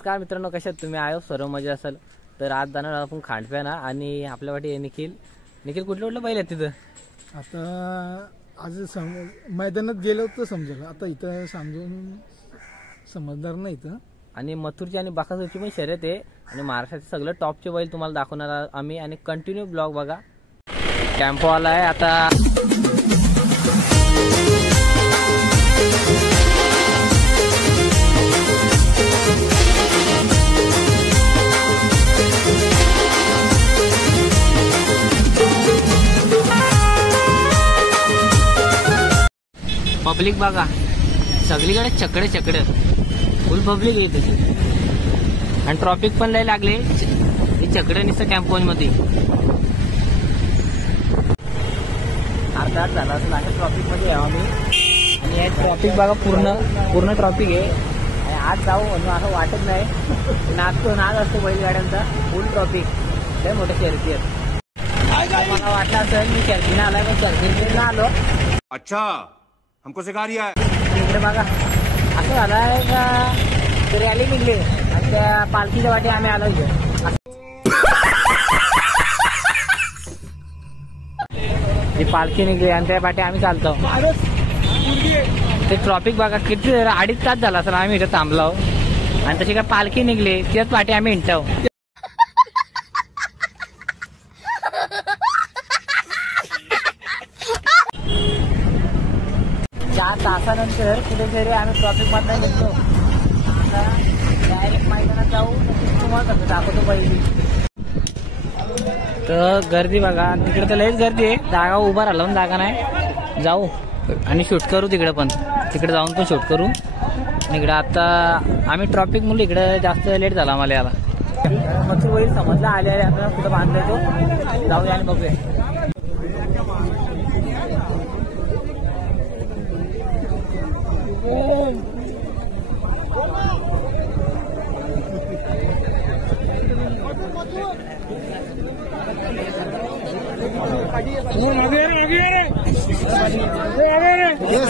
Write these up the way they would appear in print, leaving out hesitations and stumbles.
नमस्कार मित्रांनो, कशा आहात तुम्ही? आयो सर्व मजा असेल. तर आज जाणार आपण खांडप्याना आणि आपल्या वाटी निखिल कुठलं बैल आहे तिथं? आता आज मैदानात गेलो तर समजेल, आता इथं समजणार नाही इथं. आणि मथुरची आणि बाकासूरची पण शर्यत आहे आणि महाराष्ट्राचे सगळं टॉपचे बैल तुम्हाला दाखवणार आम्ही. आणि कंटिन्यू ब्लॉग बघा. टेम्पो आला आहे आता. पब्लिक बघा, सगळीकडे चकडे फुल पब्लिक आहे त्याची. आणि ट्रॉफिक पण लय लागले चकडे नुसतं कॅम्पोन मध्ये. अर्धा झाला असं लागेल ट्रॉफिक मध्ये यावं आम्ही. आणि हे ट्रॉफिक बघा, पूर्ण ट्रॉफिक आहे. आणि आज जाऊ म्हणून असं वाटत नाही. नाद असतो बैलगाड्यांचा. फुल ट्रॉफिक, लय मोठं शर्यती आहेत. मला वाटलं असेल मी शर्यतीने आलाय, पण शर्यतीने ना आलो. अच्छा, हमको सिखा रिया है. इकडे बघा असं झालंय का रॅली निघली आणि त्या पालखीच्या वाटी आम्ही आलो इथे. ती पालखी निघली आणि त्या वाटी आम्ही चालतो. ते ट्रॉफिक बघा किती 2.5 तास झाला असेल आम्ही इथे थांबलो. आणि तशी काय पालखी निघली त्याच वाटी आम्ही हिंडतो. 4 तासानंतर कुठेतरी आम्ही ट्रॉफिक मधून निघलो. आता डायरेक्ट मैदानात जाऊ. तुम्हाला कसं दाखवतो पहिली. तर गर्दी बघा, तिकडे तर लयच गर्दी आहे. जागा उभा राहिला पण जागा नाही. जाऊ आणि शूट करू तिकडे पण. तिकडे जाऊन पण शूट करू. इकडे आता आम्ही ट्रॉफिक मुळे इकडे जास्त लेट झाला आम्हाला याला. मग वैर समजलं आले आपल्याला कुठं बांधलाय तो. जाऊया आणि बघूया.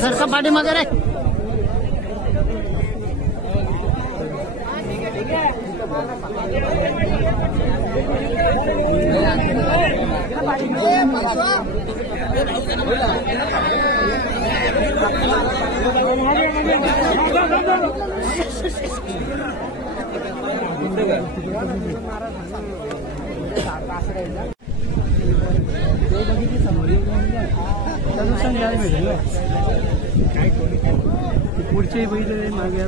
सरसा पाठी मागे रे. पुढचे बैल मागे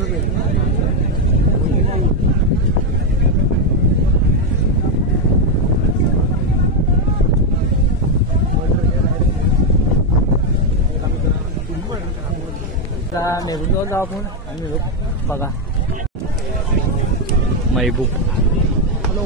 मेहबूब जाऊ आपण. आणि बघा महबूब. हॅलो,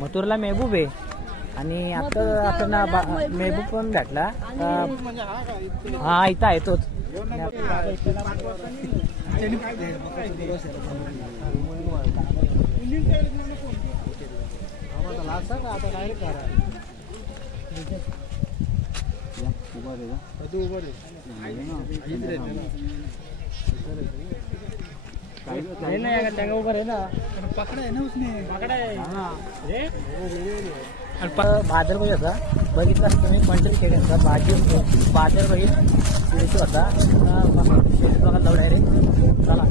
मथुरला मेहबूब आहे. आणि आता आपण मेहबूब पण भेटला. हा इथं आहे तोच. उभं आहे ना. पकडा आहे ना उसने. पकडा आहे. बाजार बघित होता. बघितला तुम्ही पंढरी खेड्यांचा बाजार बघित होता. बघा जाऊ डायरेक्ट. चला.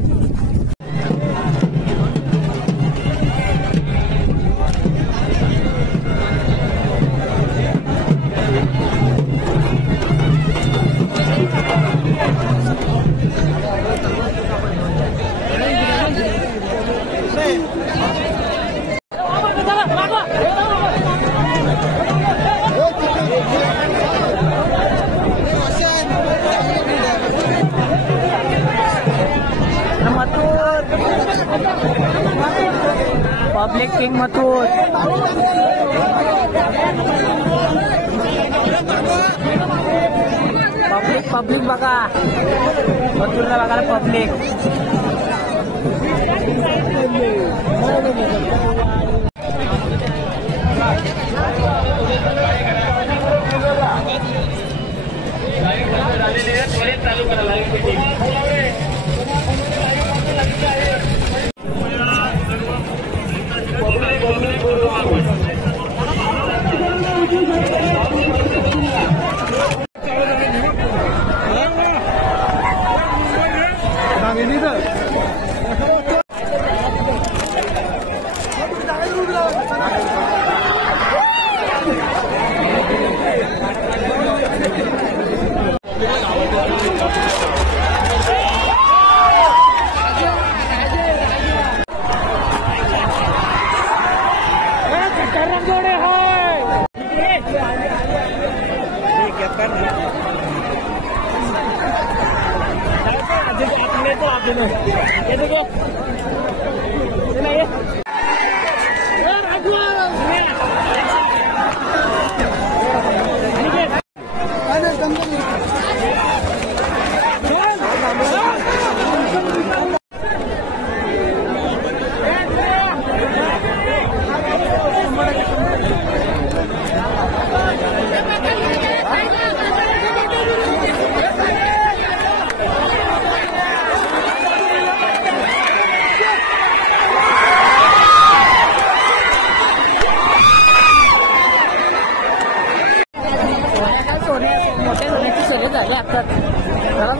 Public king Mathur. पब्लिक बघा, मथुरला बघायला पब्लिक.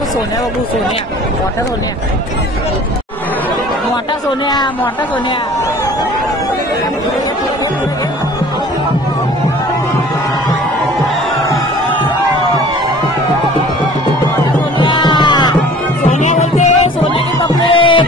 सोन्या बघू, सोन्या मोठा सोन्या, मोठा सोन्या, मोठा सोन्या. सोन्या बोलते, सोन्याची पब्लिक.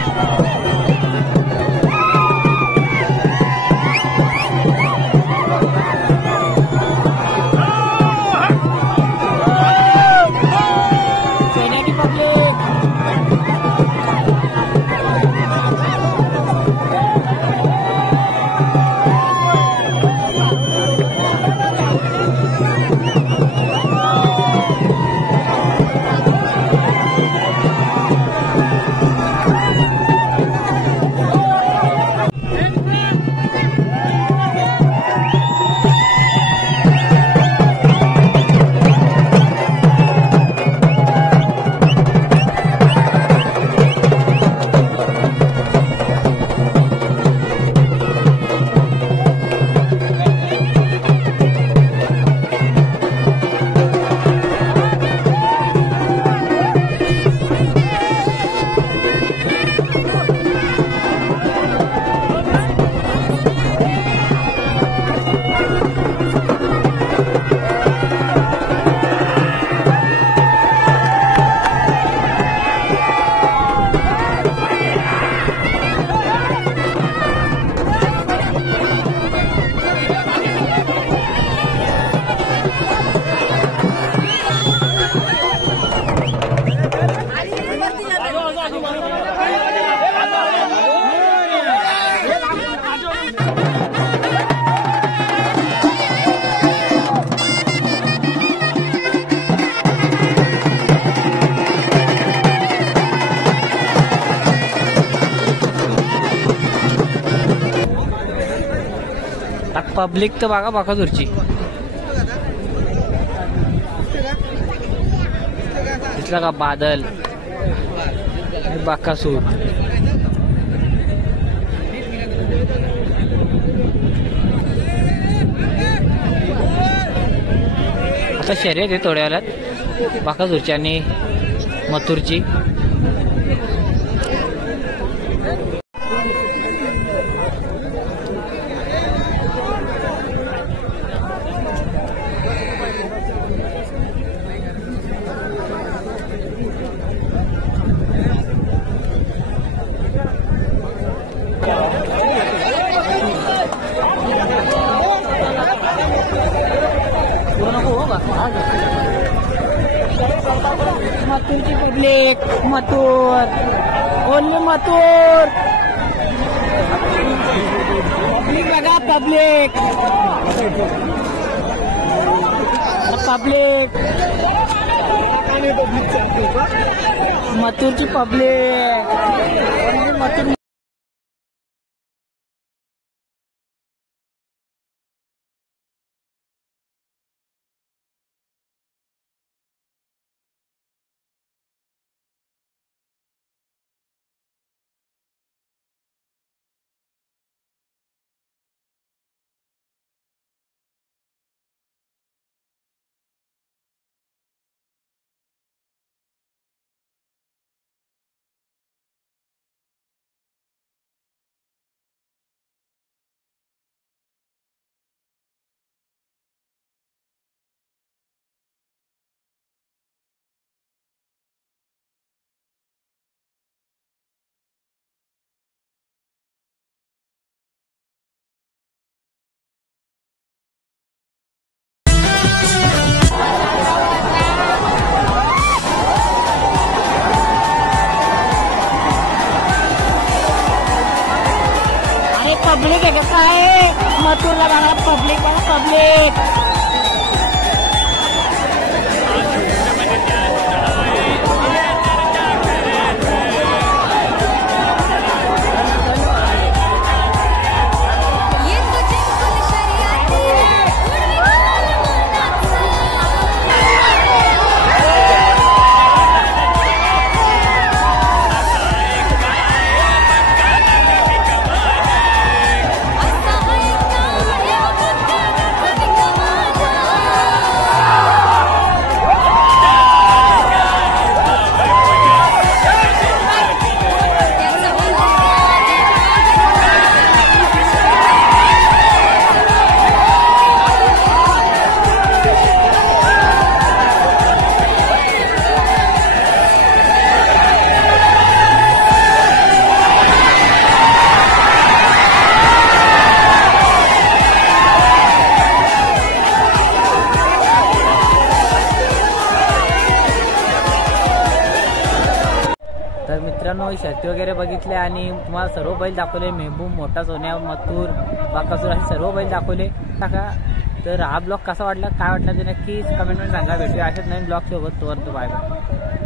पब्लिक तर बघा बकासूरची. दिसला का बादल, बकासूर. आता शर्यत आहे थोड्या वेळात बकासूरची आणि मथुरची. मथुरची public, Mathur, only Mathur. Public बघा, पब्लिक, पब्लिक. मथुरची पब्लिक मथुर पब्लिक आहे कसं आहे मथुरला बघा पब्लिक बघा पब्लिक तर मित्रांनो शर्ती वगैरे बघितले आणि तुम्हाला सर्व बैल दाखवले मेहबूब मोठा सोन्या मथुर बाकासूर असे सर्व बैल दाखवले टाका तर हा ब्लॉग कसा वाटला काय वाटला ते नक्कीच कमेंटमध्ये सांगा भेटूया अशाच नवीन ब्लॉग सोबत तोपर्यंत बाय बाय